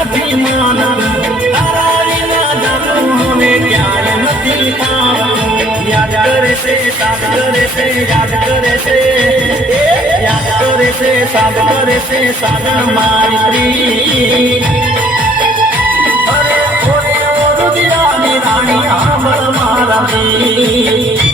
નથી માનતું તારા વિના જાનું હવે ક્યારે નથી પામતું યાદ કરે છે સાદ કરે છે યાદ કરે છે યાદ કરે છે સાદ કરે છે સાગર મારી પ્રીત અરે ઓરે ઓ રુદિયાની રાણી આંબળ મારા પ્રીત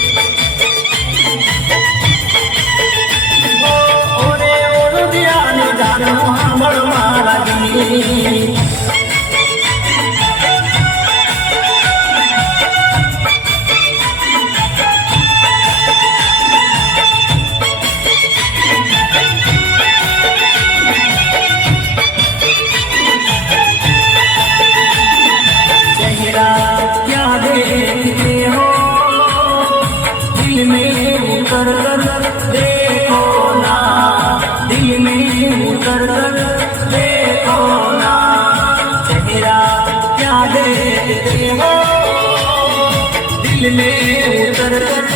देखो ना दिल में उतर कर देखो ना चेहरा क्या देखते हो दिल में उतर कर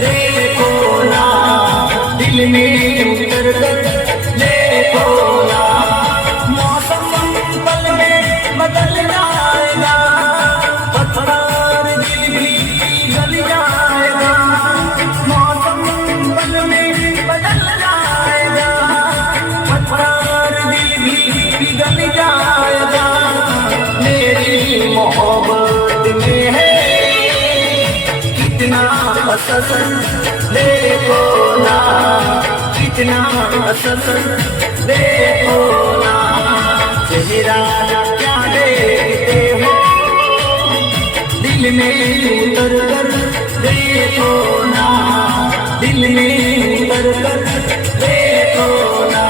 देखो ना दिल में उतर कर देखो ना मौसम पल में बदल जाएगा पत्थर दिल भी जल जाएगा पिघल जाएगा मेरी मोहब्बत में है कितना असर देखो ना कितना असर देखो ना चेहरा क्या देखते हो दिल में उतर कर देखो ना दिल में उतर कर देखो ना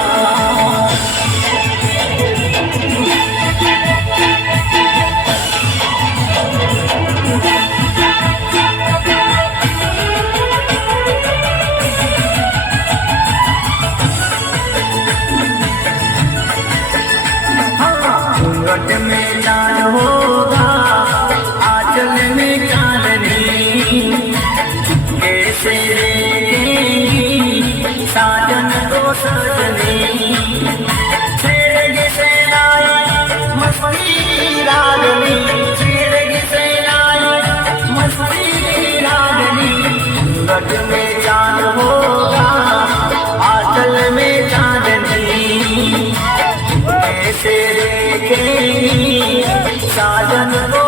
घूंघट में लाल होगा आंचल में चांदनी कैसे देखेंगी साजन को सजनी छेड़ेगी से लाई मस्ती रागनी छेड़ेगी से लाई मस्ती रागनी घूंघट में चांद होगा आंचल में चांदनी कैसे साजन को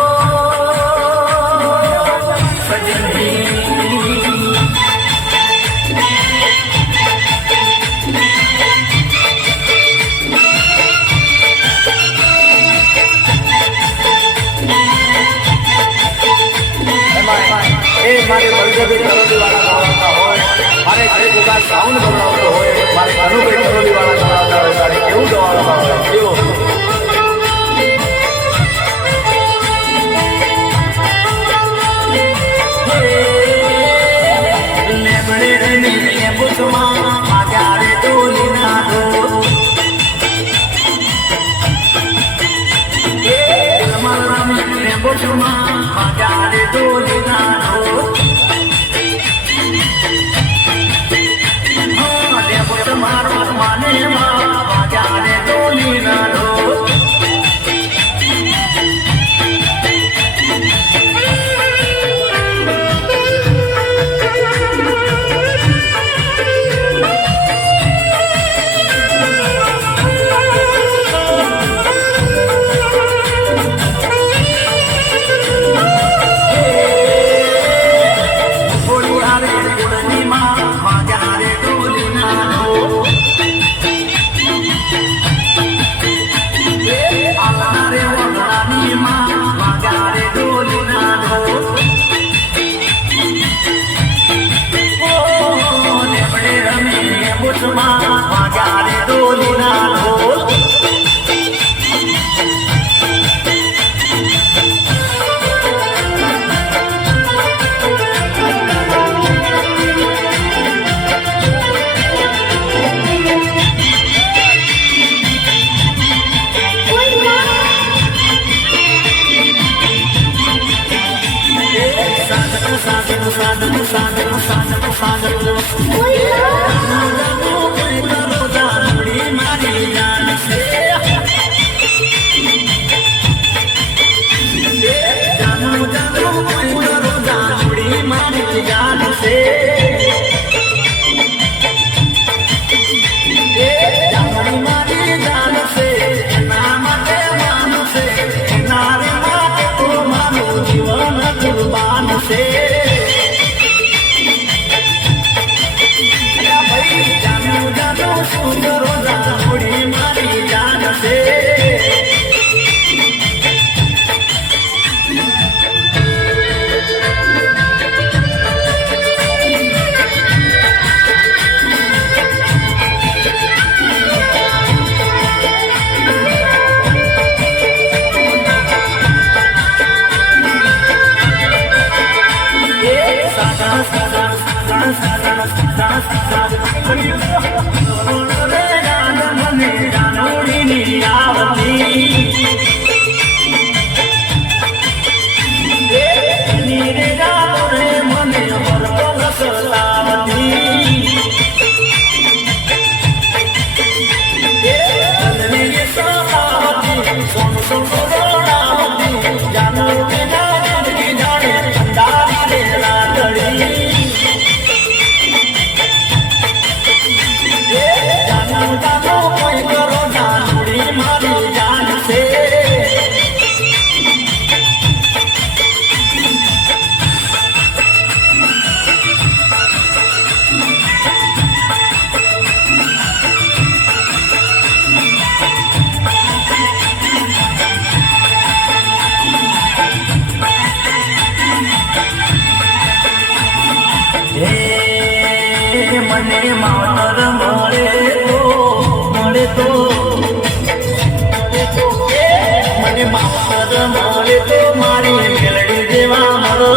सजनी મારે બળદેવી કરોલી વાળા ગવડાવતા હોય મારે ઘરે બધા સાઉન્ડ ગવડાવતો હોય મારે અનુભાઈ કરોલી વાળા ગવડાવતા હોય તારે કેવું ગવાડતા હોય કેવું જાનડી મારી જાન છે એના માટે માન છે એના માટે તો મારું જીવન કુરબાન છે જાનું જાનું સુંદરો જાનડી મારી જાન છે મને માવતર મળે તો મને માવતર મળે તો મારી મેલડી જેવા મળો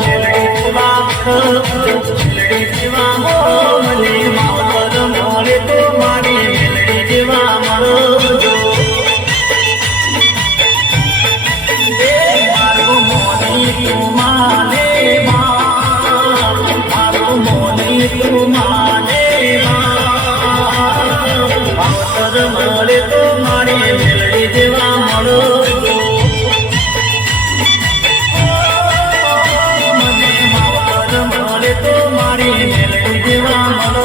મેલડી જેવા મેલડી જેવા મને માવતર મળે તો મારી મેલડી જેવા મળો મારું મોની તું માને મારું મોની તું માને માવતર મળે તો મારી મેલડી જેવા મળો મને માવતર મળે તો મારી મેલડી જેવા મળો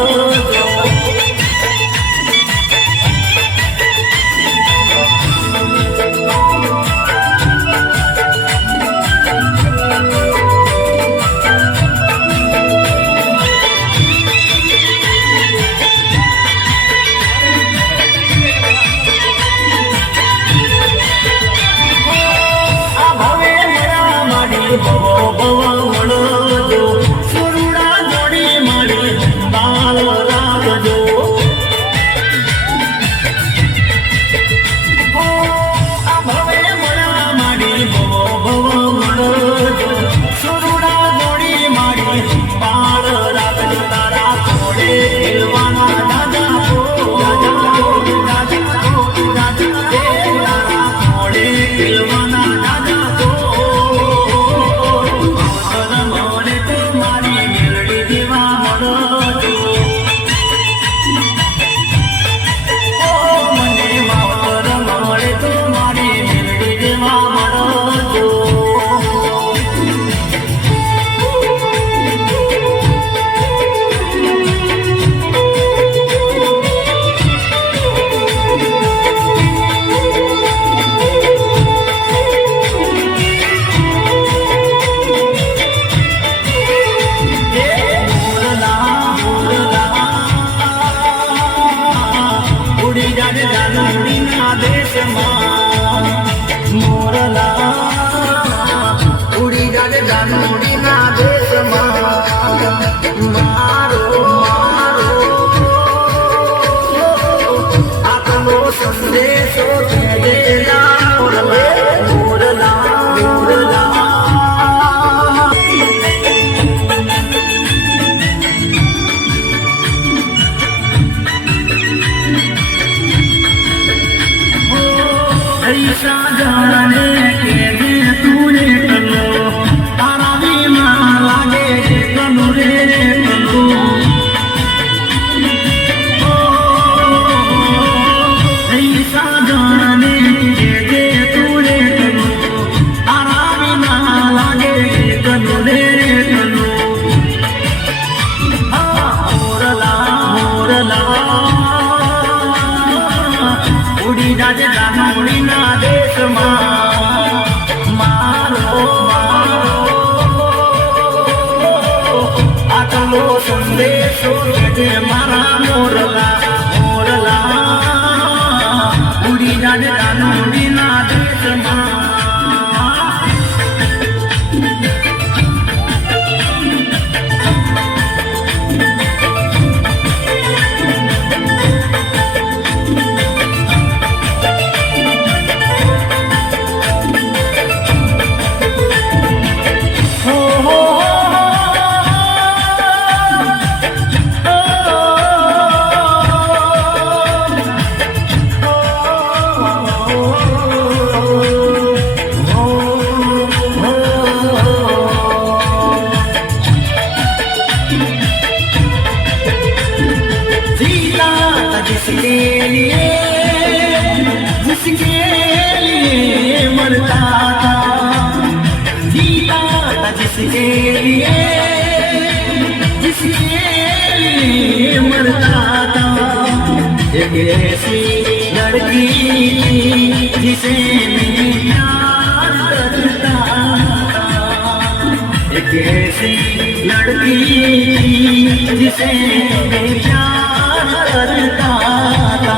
આગલો સંદેશો જે મારા મોરલા મોરલા ઉડી જાડે કાનુડીના દેશમાં जिसके लिए मरता था जीता था जिसके लिए मरता था एक ऐसी लड़की जिसे मैं प्यार करता था एक ऐसी लड़की जिसे मैं प्यार करता था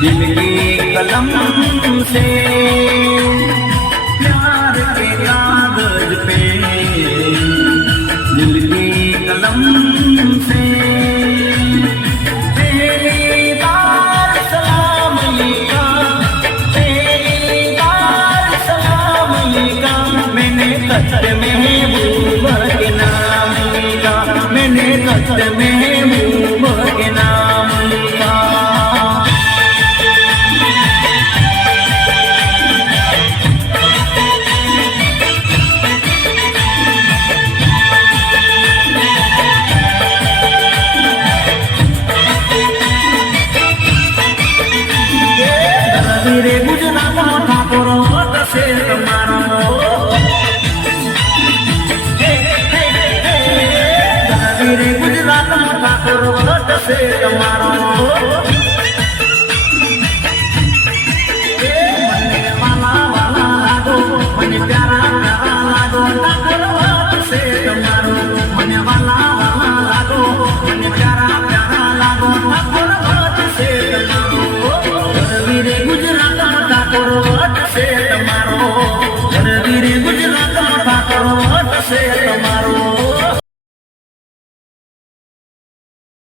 दिल की कलम से प्यार के कागज पे दिल की कलम से पहली बार सलाम लिखा पहली बार सलाम लिखा मैंने खत महबूबा के नाम लिखा मैंने खत महबूबा के नाम लिखा रे गुजरात ठाकोर से तुम्हारो रे गुजरात ठाकोर से तुम्हारो वाला वाला लागो मने प्यारा प्यारा लागो ठाकोर से तुम्हारो मने वाला वाला लागो मने प्यारा प्यारा लागो ठाकोर से तुम्हारो रे गुजरात ठाकोर से तुम्हारो रे गुजरात ठाकोर से